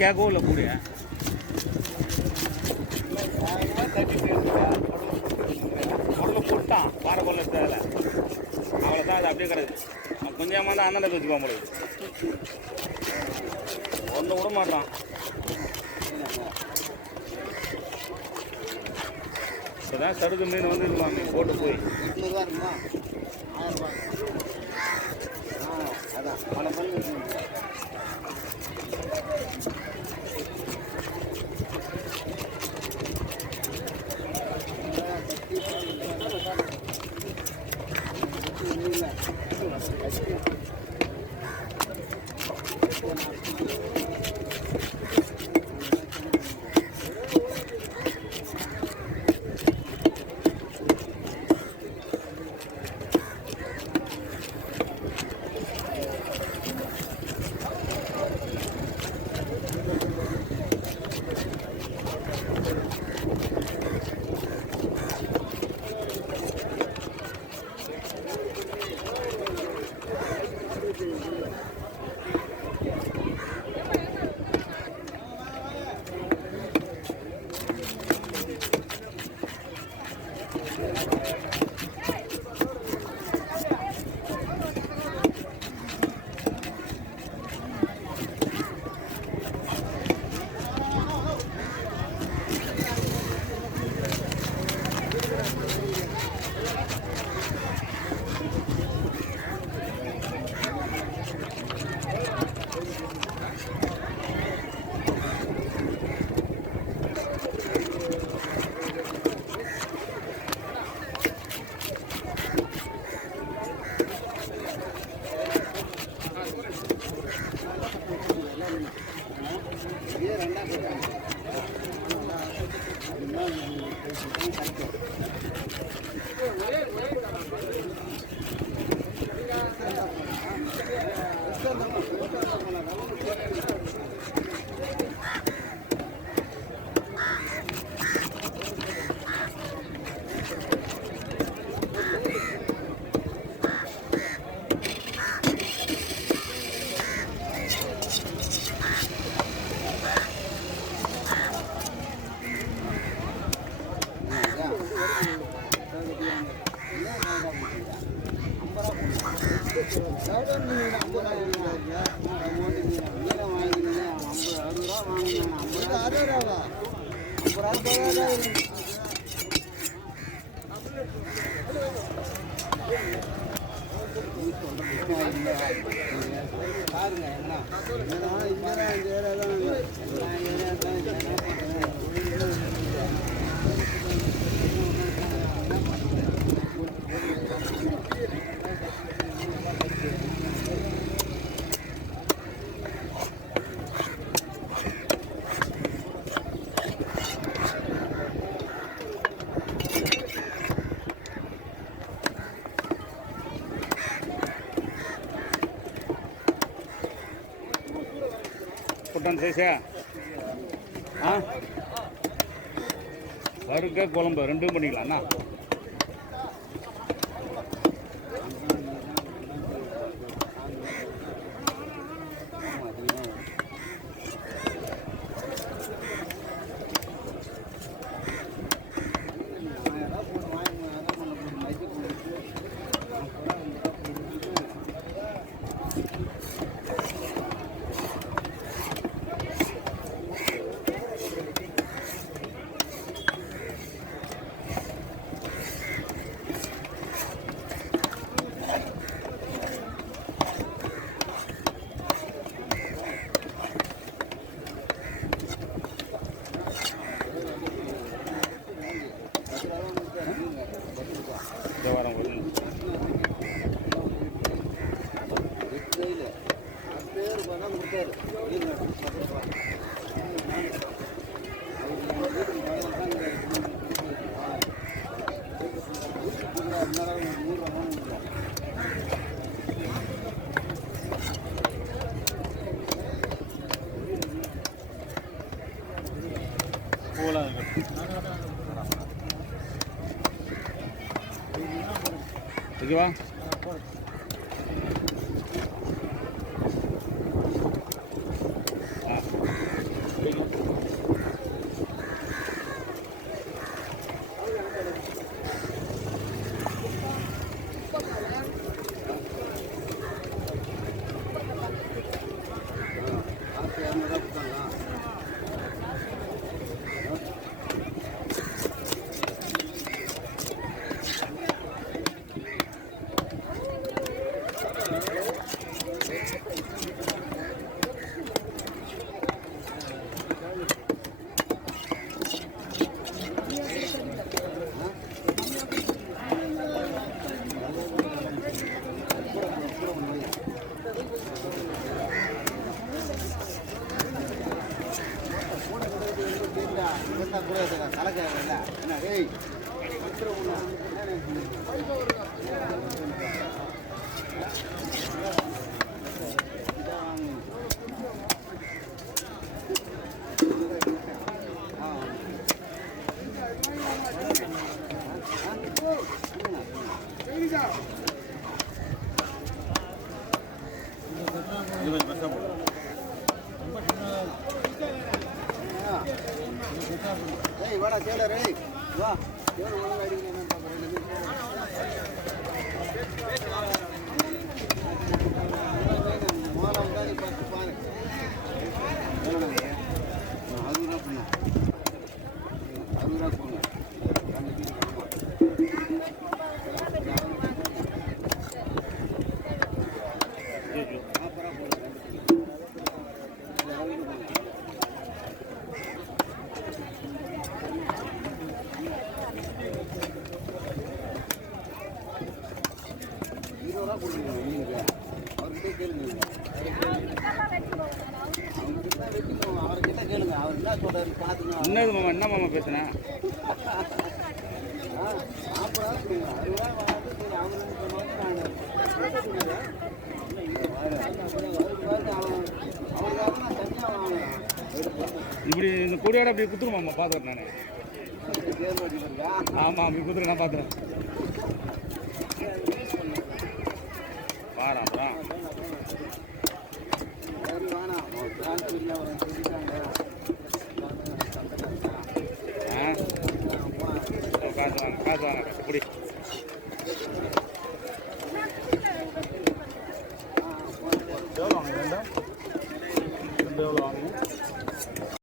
கேட்கவும் இல்லை கூட உடம்பு போட்டான் பாறை கொள்ள தேவை அவ்வளோதான் அது அப்படியே கிடக்குது கொஞ்சமாக தான் அண்ணன் வச்சுக்குவான் போல ஒன்று விட மாட்டான் இப்போதான் சருகு மீன் வந்து இதுவாங்க போட்டு போய் 800 இருக்குமா 1000 ரூபா அதான் பல பல்லு சைஸா ஆ வறுக்க குழம்பு ரெண்டும் பண்ணிக்கலாம்ண்ணா ஓகேவா? கூட கலக்க இல்லை என்ன டேய் ஏய் வாடா சேலர் ஏய் வா சேலர் ஒழுங்கா அடிக்கணும் மோரம் தான் பார்த்து பாரு அதுதான் சொன்னேன் அதுதான் சொன்னேன் அவர்கிட்ட கேளுங்க அவர் என்ன சொல்றாரு பாத்துங்க என்னது மாமா என்ன மாமா பேசுனேன் இப்படி இந்த கொடியோட அப்படி குத்துருமாம்மா பார்த்துறேன் நான் ஆமாம் அப்படி குத்துரு நான் பார்த்துறேன் பாரு அப்புறம் காசு வாங்க காசு வாங்க குடி